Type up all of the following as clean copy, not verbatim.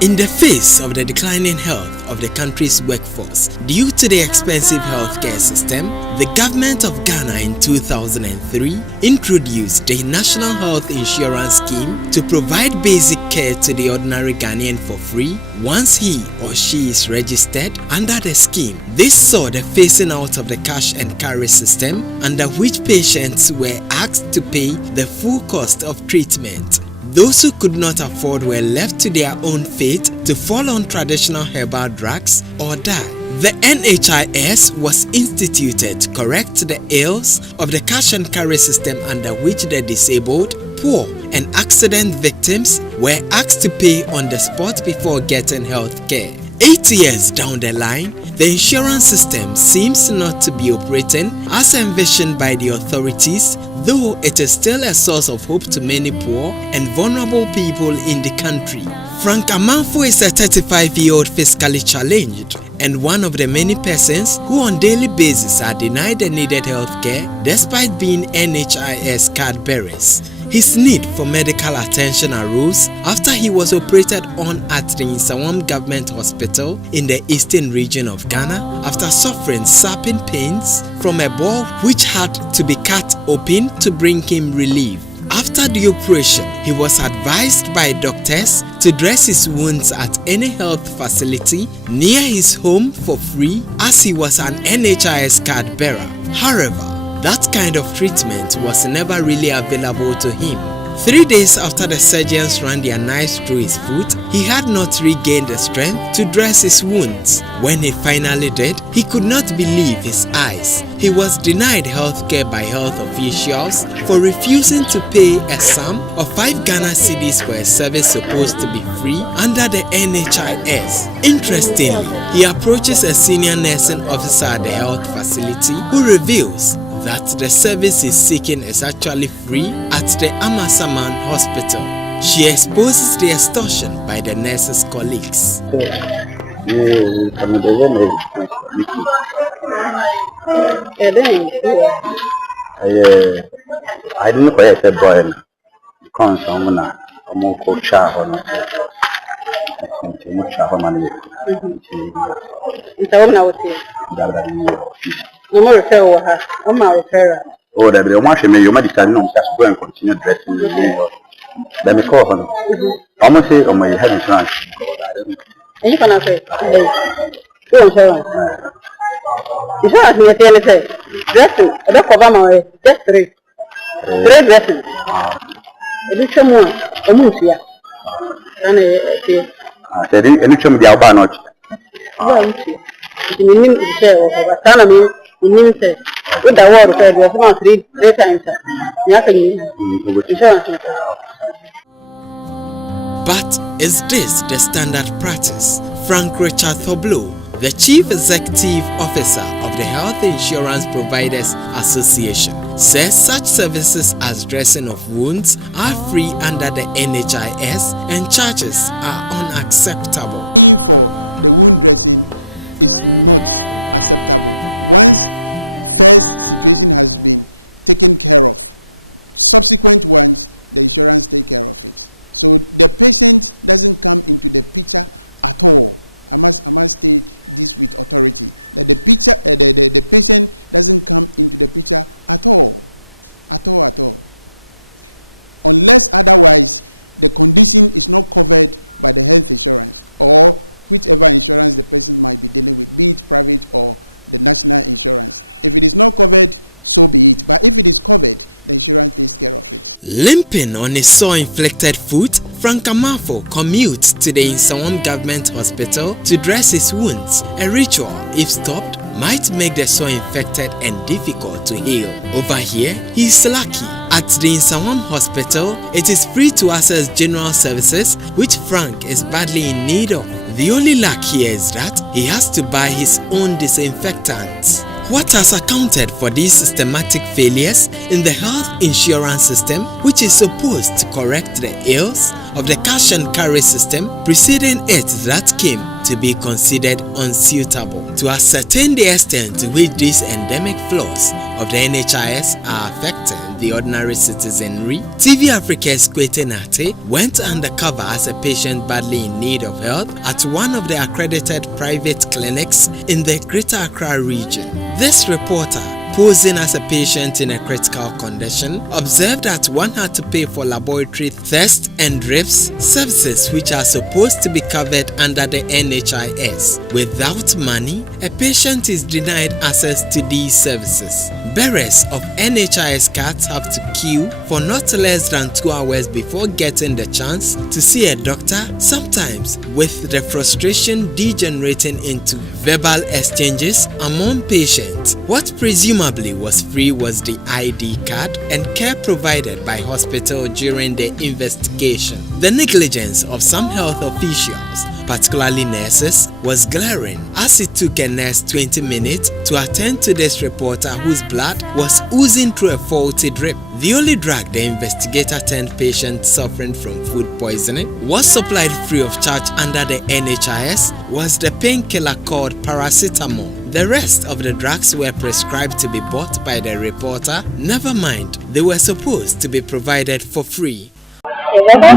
In the face of the declining health of the country's workforce due to the expensive healthcare system, the government of Ghana in 2003 introduced the National Health Insurance Scheme to provide basic care to the ordinary Ghanaian for free once he or she is registered under the scheme. This saw the phasing out of the cash and carry system, under which patients were asked to pay the full cost of treatment. Those who could not afford were left to their own fate to fall on traditional herbal drugs or die. The NHIS was instituted to correct the ills of the cash and carry system, under which the disabled, poor and accident victims were asked to pay on the spot before getting health care. 8 years down the line, the insurance system seems not to be operating as envisioned by the authorities, though it is still a source of hope to many poor and vulnerable people in the country. Frank Amanfo is a 35-year-old fiscally challenged and one of the many persons who on daily basis are denied the needed health care despite being NHIS card bearers. His need for medical attention arose after he was operated on at the Nsawam Government Hospital in the eastern region of Ghana after suffering sapping pains from a ball which had to be cut open to bring him relief. After the operation, he was advised by doctors to dress his wounds at any health facility near his home for free as he was an NHIS card bearer. However, that kind of treatment was never really available to him. 3 days after the surgeons ran their knives through his foot, he had not regained the strength to dress his wounds. When he finally did, he could not believe his eyes. He was denied health care by health officials for refusing to pay a sum of 5 Ghana cedis for a service supposed to be free under the NHIS. Interestingly, he approaches a senior nursing officer at the health facility who reveals that the service he's seeking is actually free at the Amasaman Hospital. She exposes the extortion by the nurse's colleagues. I didn't quite a boy. Consumna, a more coach, oh, the one she made your medical notes as well and continue dressing the let me call her. Almost say on my head insurance. And you can say, go insurance. Insurance means anything. Dressing, I don't cover my just three. 3 dressing. A little more, a moose here. And I said, any chum the Albano. Well, you mean the share of a salami, you mean say, with the word said, was about 3 times. Insurance. But is this the standard practice? Frank Richard Thoblo, the Chief Executive Officer of the Health Insurance Providers Association, says such services as dressing of wounds are free under the NHIS and charges are unacceptable. Paying for the wound dressing is not acceptable. Once first situation has been taken care of, subsequent ones, the insurance take care of it. So the patient doesn't come into the picture at all. I must state this with authority that the patient doesn't come into the picture at all, unless otherwise the condition is not covered by the health insurance or whichever insurance the person might be dealing with, be it private or the national insurance. If it is not covered, so be it. But if it is covered, the insurance takes care of it. Limping on his sore-inflicted foot, Frank Amanfo commutes to the Nsawam Government Hospital to dress his wounds. A ritual, if stopped, might make the sore infected and difficult to heal. Over here, he is lucky. At the Nsawam Hospital, it is free to access general services, which Frank is badly in need of. The only luck here is that he has to buy his own disinfectants. What has accounted for these systematic failures in the health insurance system, which is supposed to correct the ills of the cash and carry system preceding it that came to be considered unsuitable. To ascertain the extent to which these endemic flaws of the NHIS are affecting the ordinary citizenry, TV Africa's Kwete Nate went undercover as a patient badly in need of help at one of the accredited private clinics in the Greater Accra region. This reporter, posing as a patient in a critical condition, observed that one had to pay for laboratory tests and drips, services which are supposed to be covered under the NHIS. Without money, a patient is denied access to these services. Bearers of NHIS cards have to queue for not less than 2 hours before getting the chance to see a doctor, sometimes with the frustration degenerating into verbal exchanges among patients. What presumably was free was the ID card and care provided by hospital during the investigation. The negligence of some health officials, particularly nurses, was glaring, as it took a nurse 20 minutes to attend to this reporter whose blood was oozing through a faulty drip. The only drug the investigator turned patient suffering from food poisoning was supplied free of charge under the NHIS was the painkiller called paracetamol. The rest of the drugs were prescribed to be bought by the reporter. Never mind, they were supposed to be provided for free. You can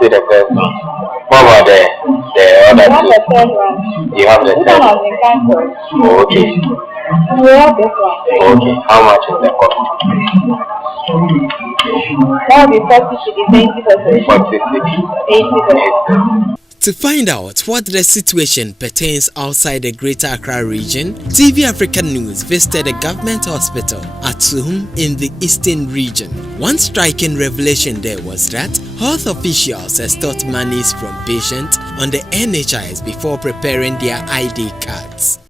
see the first one. What about the other two? The third one. You have the third one. Okay. We have this one. Okay. How much is the cost? That will be 40 80%. To find out what the situation pertains outside the Greater Accra region, TV Africa News visited a government hospital at Suhum in the eastern region. One striking revelation there was that health officials extort monies from patients on the NHIS before preparing their ID cards.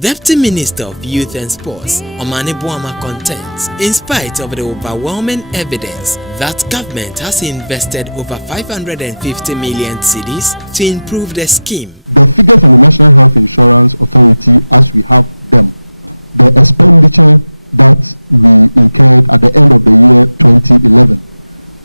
Deputy Minister of Youth and Sports, Omani Boama, contends, in spite of the overwhelming evidence that government has invested over 550 million cedis to improve the scheme. The figures from the National Health Insurance Authority, as we have them, the expenditure that we incurred at the end of the year 2011,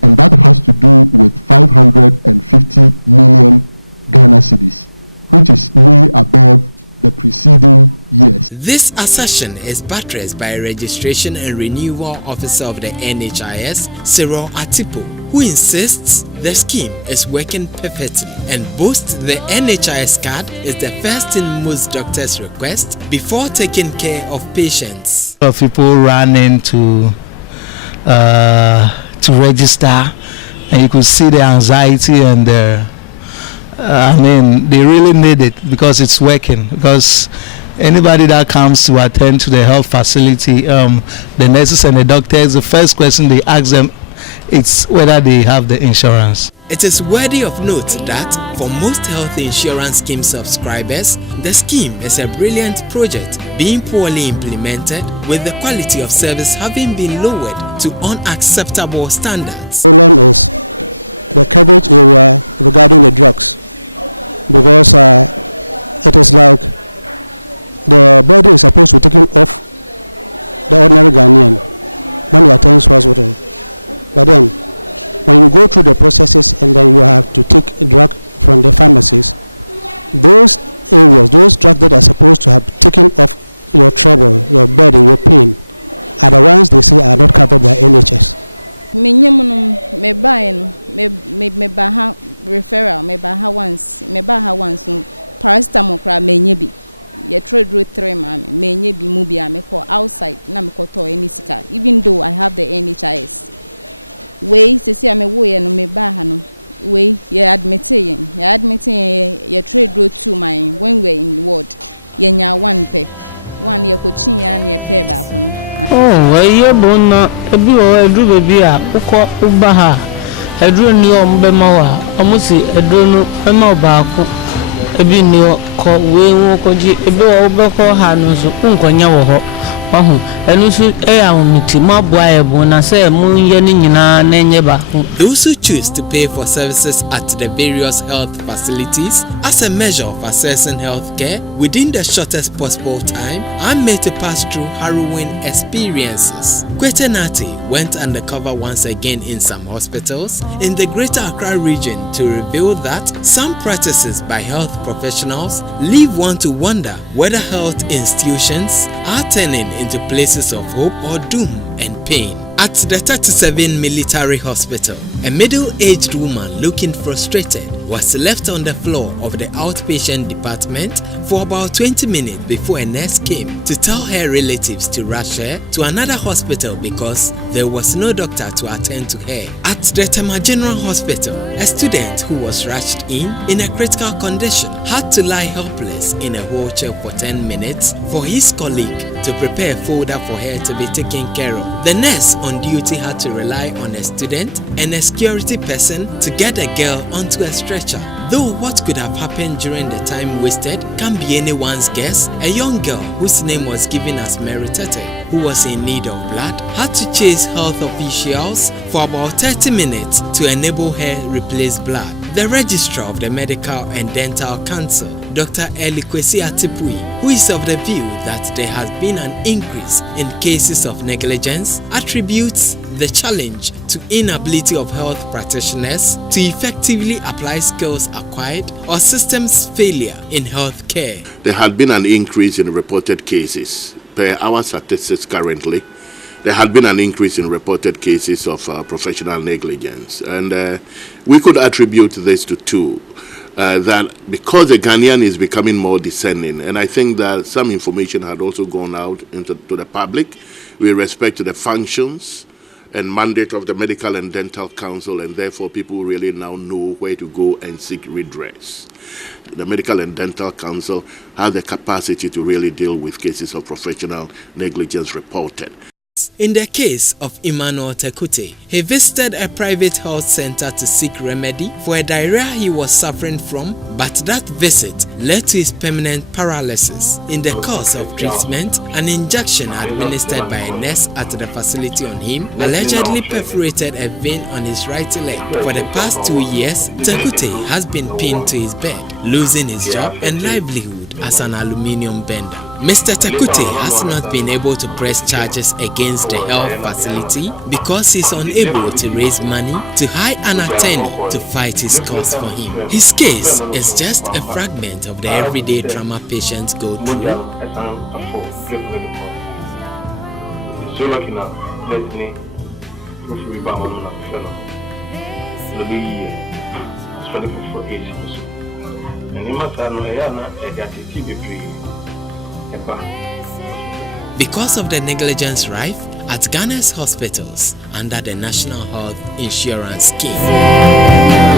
and that has to do with 550 million Ghana cedis, which is way above the preceding years. This assertion is buttressed by a registration and renewal officer of the NHIS, Cyril Atipo, who insists the scheme is working perfectly and boasts the NHIS card is the first in most doctors' request before taking care of patients. A lot of people ran in to register, and you could see the anxiety and they really need it because it's working. Because anybody that comes to attend to the health facility, the nurses and the doctors, the first question they ask them is whether they have the insurance. It is worthy of note that for most health insurance scheme subscribers, the scheme is a brilliant project being poorly implemented, with the quality of service having been lowered to unacceptable standards. The problem is the coverage area regarding the drugs, because it is like the body is supposed to be taken off the ordinary Ghanaian when he attends hospital. But then, when you go through the processes and then you have to take a drug from the pharmacies, those areas, those drugs that are supposed to have taken off your trouble, your body, your pain, are the ones they say are not covered by NHS. Me baha referral, me baha once, paracetamol kra me nyebi. Ye trade road 3 mami, me nyebi mubi me call outside na me call to any sika. Even though I have the NHIS. We say me wo ye no me baha no. We ye admitting ye trade road 2 mine when we're in the ward. Ye nya 1 pay. 1 ye coaching ya na ye pay back no. Oh, ye bona ebi o edru bebi a ukọ uba ha edru ni o mbema wa omusi edru no ema baako ebi ni ko we wo koji ebi o be ko ha no so nkonya wo ho Those who choose to pay for services at the various health facilities as a measure of assessing health care within the shortest possible time are made to pass through harrowing experiences. Kwetenati went undercover once again in some hospitals in the Greater Accra region to reveal that some practices by health professionals leave one to wonder whether health institutions are turning into places of hope or doom and pain. At the 37 Military Hospital, a middle-aged woman looking frustrated was left on the floor of the outpatient department for about 20 minutes before a nurse came to tell her relatives to rush her to another hospital because there was no doctor to attend to her. At the Tema General Hospital, a student who was rushed in a critical condition had to lie helpless in a wheelchair for 10 minutes for his colleague to prepare a folder for her to be taken care of. The nurse on duty had to rely on a student and a security person to get the girl onto a stretcher. Though what could have happened during the time wasted can be anyone's guess, a young girl whose name was given as Mary Tete, who was in need of blood, had to chase health officials for about 30 minutes to enable her replace blood. The registrar of the Medical and Dental Council, Dr. Elikwesi Atipui, who is of the view that there has been an increase in cases of negligence, attributes the challenge to inability of health practitioners to effectively apply skills acquired or systems failure in health care. There had been an increase in reported cases. Per our statistics currently, there had been an increase in reported cases of professional negligence. And we could attribute this to two. That because the Ghanaian is becoming more discerning, and I think that some information had also gone out to the public with respect to the functions and mandate of the Medical and Dental Council, and therefore people really now know where to go and seek redress. The Medical and Dental Council has the capacity to really deal with cases of professional negligence reported. In the case of Emmanuel Tekute, he visited a private health center to seek remedy for a diarrhea he was suffering from, but that visit led to his permanent paralysis. In the course of treatment, an injection administered by a nurse at the facility on him allegedly perforated a vein on his right leg. For the past 2 years, Tekute has been pinned to his bed, losing his job and livelihood as an aluminium bender. Mr. Tekute has not been able to press charges against the health facility because he is unable to raise money to hire an attorney to fight his cause for him. His case is just a fragment of the everyday trauma patients go through. Because of the negligence rife at Ghana's hospitals under the National Health Insurance Scheme.